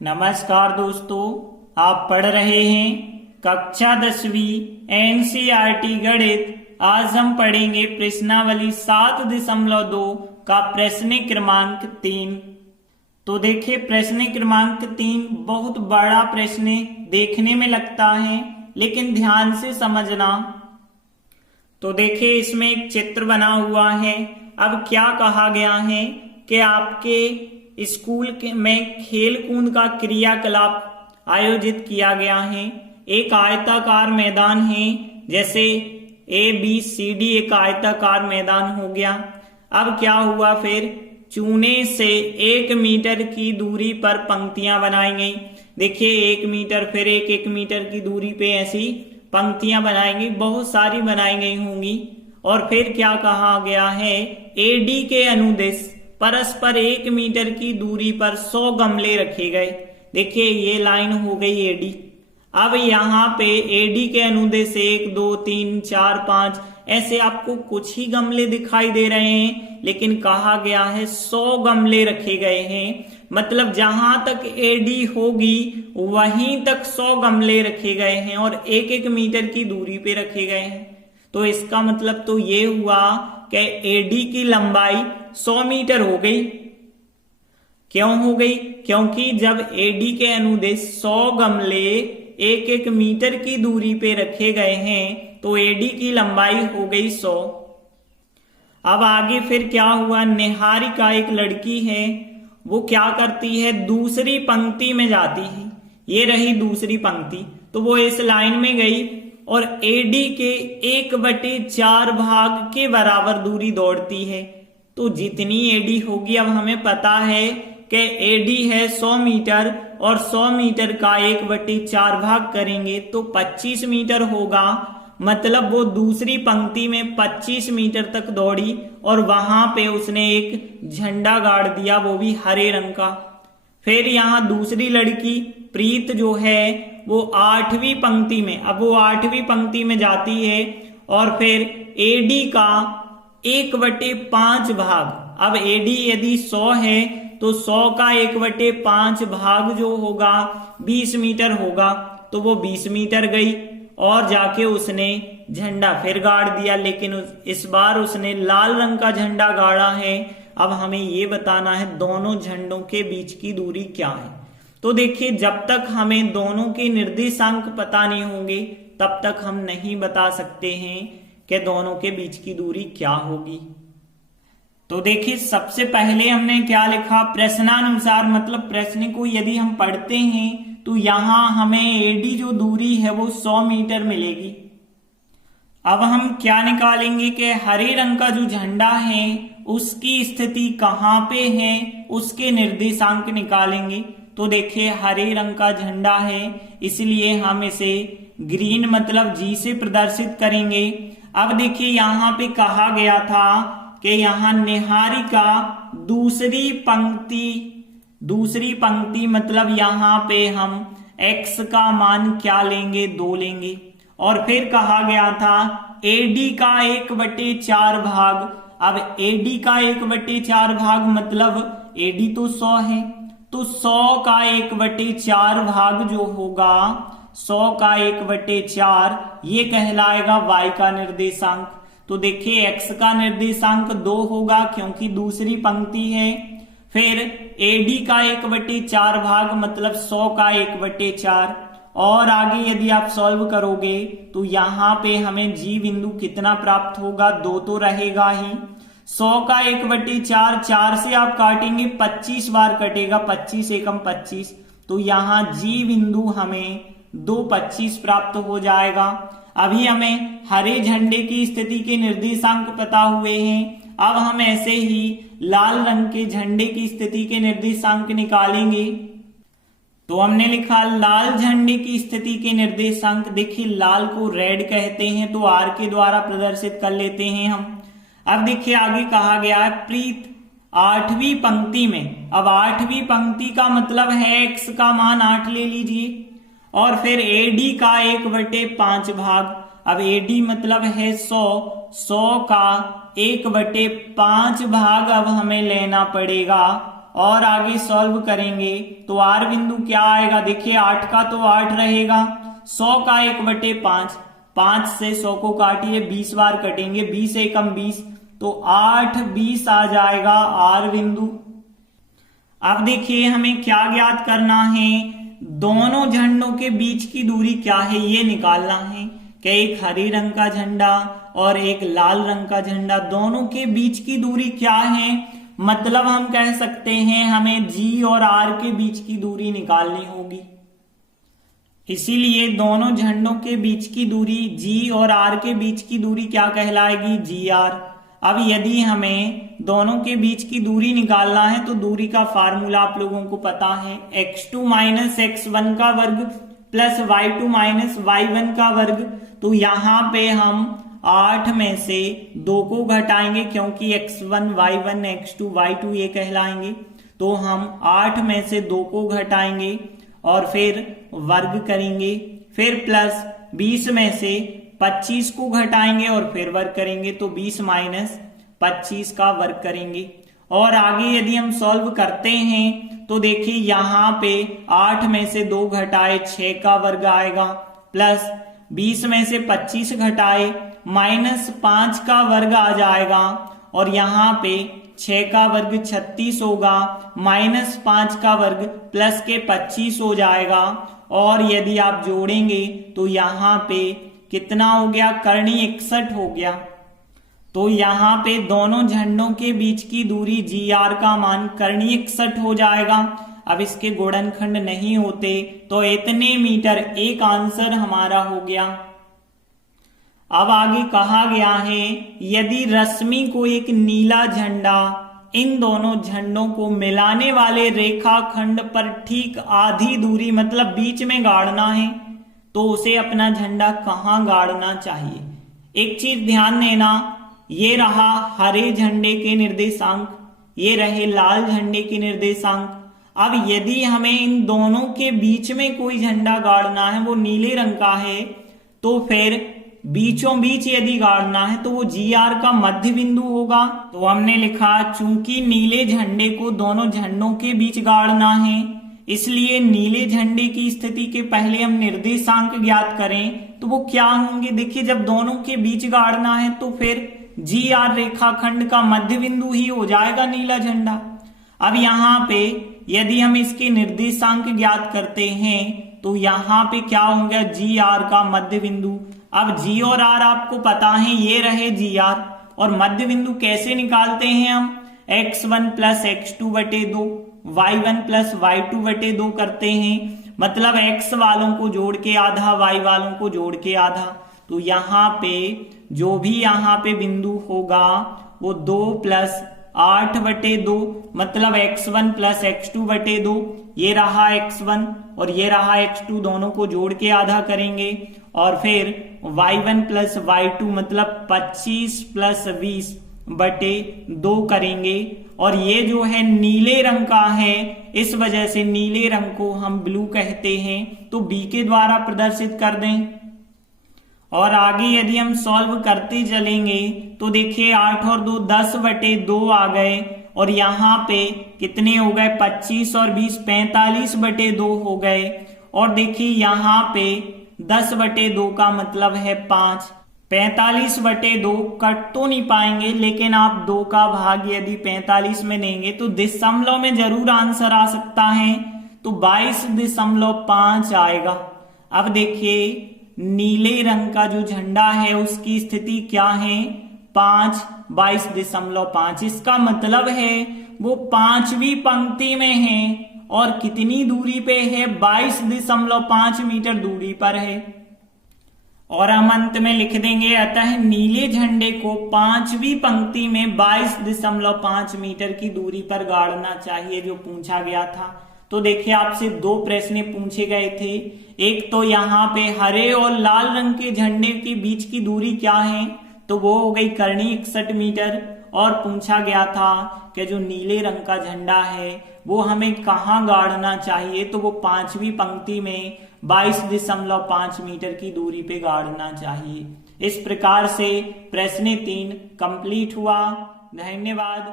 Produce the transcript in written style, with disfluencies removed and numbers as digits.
नमस्कार दोस्तों, आप पढ़ रहे हैं कक्षा 10वीं एनसीईआरटी गणित। आज हम पढ़ेंगे प्रश्नावली 7.2 का प्रश्न क्रमांक 3। तो देखिए, प्रश्न क्रमांक 3 बहुत बड़ा प्रश्न देखने में लगता है, लेकिन ध्यान से समझना। तो देखिए, इसमें एक चित्र बना हुआ है। अब क्या कहा गया है कि आपके स्कूल में खेल कूद का क्रियाकलाप आयोजित किया गया है। एक आयताकार मैदान है, जैसे ABCD एक आयताकार मैदान हो गया। अब क्या हुआ, फिर चूने से 1 मीटर की दूरी पर पंक्तियां बनाई गई। देखिए, 1 मीटर, फिर 1 मीटर की दूरी पे ऐसी पंक्तियां बनाएंगी, बहुत सारी बनाई गई होंगी। और फिर क्या कहा गया है, AD के अनुदेश परस्पर 1 मीटर की दूरी पर 100 गमले रखे गए। देखिए, ये लाइन हो गई AD। अब यहाँ पे AD के अनुदेश 1 2 3 4 5 ऐसे आपको कुछ ही गमले दिखाई दे रहे हैं, लेकिन कहा गया है 100 गमले रखे गए हैं। मतलब जहां तक AD होगी वहीं तक 100 गमले रखे गए हैं और 1 मीटर की दूरी पे रखे गए हैं। तो इसका मतलब तो ये हुआ कि AD की लंबाई 100 मीटर हो गई। क्यों हो गई? क्योंकि जब AD के अनुदेश 100 गमले 1 मीटर की दूरी पे रखे गए हैं तो AD की लंबाई हो गई 100। अब आगे फिर क्या हुआ, निहारिका एक लड़की है, वो क्या करती है, दूसरी पंक्ति में जाती है। ये रही दूसरी पंक्ति, तो वो इस लाइन में गई और AD के 1/4 भाग के बराबर दूरी दौड़ती है। तो जितनी AD होगी, अब हमें पता है कि AD है 100 मीटर और 100 मीटर का 1/4 भाग करेंगे तो 25 मीटर होगा। मतलब वो दूसरी पंक्ति में 25 मीटर तक दौड़ी और वहां पे उसने एक झंडा गाड़ दिया, वो भी हरे रंग का। फिर यहाँ दूसरी लड़की प्रीत जो है वो 8वीं पंक्ति में, अब वो 8वीं पंक्ति में जाती है और फिर AD का 1/5 भाग। अब AD यदि 100 है तो 100 का 1/5 भाग जो होगा 20 मीटर होगा। तो वो 20 मीटर गई और जाके उसने झंडा फिर गाड़ दिया, लेकिन इस बार उसने लाल रंग का झंडा गाड़ा है। अब हमें ये बताना है दोनों झंडों के बीच की दूरी क्या है। तो देखिए, जब तक हमें दोनों के निर्देशांक पता नहीं होंगे तब तक हम नहीं बता सकते हैं कि दोनों के बीच की दूरी क्या होगी। तो देखिए, सबसे पहले हमने क्या लिखा, प्रश्नानुसार। मतलब प्रश्न को यदि हम पढ़ते हैं तो यहां हमें AD जो दूरी है वो 100 मीटर मिलेगी। अब हम क्या निकालेंगे कि हरे रंग का जो झंडा है उसकी स्थिति कहां पे है, उसके निर्देशांक निकालेंगे। तो देखिए, हरे रंग का झंडा है, इसलिए हम इसे ग्रीन मतलब G से प्रदर्शित करेंगे। अब देखिए, यहाँ पे कहा गया था कि यहाँ निहारिका दूसरी पंक्ति मतलब यहाँ पे हम X का मान क्या लेंगे, 2 लेंगे। और फिर कहा गया था AD का 1/4 भाग। अब AD का 1/4 भाग मतलब AD तो 100 है, तो 100 का 1/4 भाग जो होगा, 100 का 1/4 ये कहलाएगा Y का निर्देशांक। तो देखिए, X का निर्देशांक 2 होगा क्योंकि दूसरी पंक्ति है। फिर AD का 1/4 भाग मतलब 100 का 1/4। और आगे यदि आप सॉल्व करोगे तो यहाँ पे हमें G बिंदु कितना प्राप्त होगा, 2 तो रहेगा ही। 100 का 1/4, 4 से आप काटेंगे 25 बार कटेगा, 25 एकम 25। तो यहाँ G बिंदु हमें 2/25 प्राप्त हो जाएगा। अभी हमें हरे झंडे की स्थिति के निर्देशांक पता हुए हैं। अब हम ऐसे ही लाल रंग के झंडे की स्थिति के निर्देशांक निकालेंगे। तो हमने लिखा लाल झंडे की स्थिति के निर्देशांक। देखिए, लाल को रेड कहते हैं, तो R के द्वारा प्रदर्शित कर लेते हैं हम। अब देखिए, आगे कहा गया है प्रीत 8वीं पंक्ति में। अब 8वीं पंक्ति का मतलब है X का मान 8 ले लीजिए और फिर AD का 1/5 भाग। अब AD मतलब है 100, 100 का 1/5 भाग अब हमें लेना पड़ेगा और आगे सॉल्व करेंगे तो आर बिंदु क्या आएगा, देखिए 8 का तो 8 रहेगा, 100 का 1/5, 5 से 100 को काटिए 20 बार कटेंगे, 20 एकम 20, तो 8 20 आ जाएगा आर बिंदु। अब देखिए हमें क्या ज्ञात करना है, दोनों झंडों के बीच की दूरी क्या है ये निकालना है कि एक हरे रंग का झंडा और एक लाल रंग का झंडा, दोनों के बीच की दूरी क्या है, मतलब हम कह सकते हैं हमें जी और आर के बीच की दूरी निकालनी होगी। इसीलिए दोनों झंडों के बीच की दूरी जी और आर के बीच की दूरी क्या कहलाएगी, जी आर। अब यदि हमें दोनों के बीच की दूरी निकालना है तो दूरी का फार्मूला आप लोगों को पता है, x2 माइनस x1 का वर्ग प्लस y2 माइनस y1 का वर्ग। तो यहाँ पे हम 8 में से 2 को घटाएंगे क्योंकि x1 y1 x2 y2 ये कहलाएंगे, तो हम 8 में से 2 को घटाएंगे और फिर वर्ग करेंगे, फिर प्लस 20 में से 25 को घटाएंगे और फिर वर्ग करेंगे, तो 20 माइनस 25 का वर्ग करेंगे। और आगे यदि हम सॉल्व करते हैं तो देखिए यहाँ पे 8 में से 2 घटाए 6 का वर्ग आएगा, प्लस 20 में से 25 घटाए माइनस 5 का वर्ग आ जाएगा, और यहाँ पे 6 का वर्ग 36 होगा, माइनस 5 का वर्ग प्लस के 25 हो जाएगा, और यदि आप जोड़ेंगे तो यहाँ पे कितना हो गया, करणी 61 हो गया। तो यहाँ पे दोनों झंडों के बीच की दूरी जी आर का मान करणी 61 हो जाएगा। अब इसके गुणनखंड नहीं होते तो इतने मीटर एक आंसर हमारा हो गया। अब आगे कहा गया है यदि रश्मि को एक नीला झंडा इन दोनों झंडों को मिलाने वाले रेखाखंड पर ठीक आधी दूरी मतलब बीच में गाड़ना है तो उसे अपना झंडा कहाँ गाड़ना चाहिए। एक चीज ध्यान देना, ये रहा हरे झंडे के निर्देशांक, ये रहे लाल झंडे के निर्देशांक। अब यदि हमें इन दोनों के बीच में कोई झंडा गाड़ना है, वो नीले रंग का है, तो फिर बीचों बीच यदि गाड़ना है तो वो जी आर का मध्य बिंदु होगा। तो हमने लिखा चूंकि नीले झंडे को दोनों झंडों के बीच गाड़ना है, इसलिए नीले झंडे की स्थिति के पहले हम निर्देशांक ज्ञात करें तो वो क्या होंगे। देखिए जब दोनों के बीच गाड़ना है तो फिर जी आर रेखाखंड का मध्य बिंदु ही हो जाएगा नीला झंडा। अब यहाँ पे यदि हम इसके निर्देशांक ज्ञात करते हैं तो यहाँ पे क्या होगा, जी आर का मध्य बिंदु। अब जी और आर आपको पता है, ये रहे जी आर, और मध्य बिंदु कैसे निकालते हैं हम, x1 प्लस x2 बटे 2 y1 प्लस y2 बटे 2 करते हैं, मतलब x वालों को जोड़ के आधा y वालों को जोड़ के आधा। तो यहाँ पे जो भी यहाँ पे बिंदु होगा वो 2 प्लस 8 बटे 2 मतलब x1 प्लस x2 बटे 2, ये रहा x1 और ये रहा x2, दोनों को जोड़ के आधा करेंगे और फिर y1 प्लस y2 मतलब 25 प्लस 20 बटे 2 करेंगे। और ये जो है नीले रंग का है, इस वजह से नीले रंग को हम ब्लू कहते हैं, तो b के द्वारा प्रदर्शित कर दें। और आगे यदि हम सॉल्व करते चलेंगे तो देखिए 8 और 2 10 बटे 2 आ गए, और यहाँ पे कितने हो गए 25 और 20 45 बटे 2 हो गए। और देखिए यहाँ पे 10 बटे 2 का मतलब है 5, 45 बटे 2 कट तो नहीं पाएंगे, लेकिन आप 2 का भाग यदि 45 में देंगे तो दशमलव में जरूर आंसर आ सकता है, तो 22.5 आएगा। अब देखिए नीले रंग का जो झंडा है उसकी स्थिति क्या है, 5 22.5, इसका मतलब है वो 5वीं पंक्ति में है और कितनी दूरी पे है, 22.5 मीटर दूरी पर है। और हम अंत में लिख देंगे अतः नीले झंडे को 5वीं पंक्ति में 22.5 मीटर की दूरी पर गाड़ना चाहिए, जो पूछा गया था। तो देखिए आपसे 2 प्रश्न पूछे गए थे, एक तो यहाँ पे हरे और लाल रंग के झंडे के बीच की दूरी क्या है, तो वो हो गई करणी 61 मीटर, और पूछा गया था कि जो नीले रंग का झंडा है वो हमें कहाँ गाड़ना चाहिए, तो वो 5वीं पंक्ति में 22.5 मीटर की दूरी पे गाड़ना चाहिए। इस प्रकार से प्रश्न 3 कंप्लीट हुआ। धन्यवाद।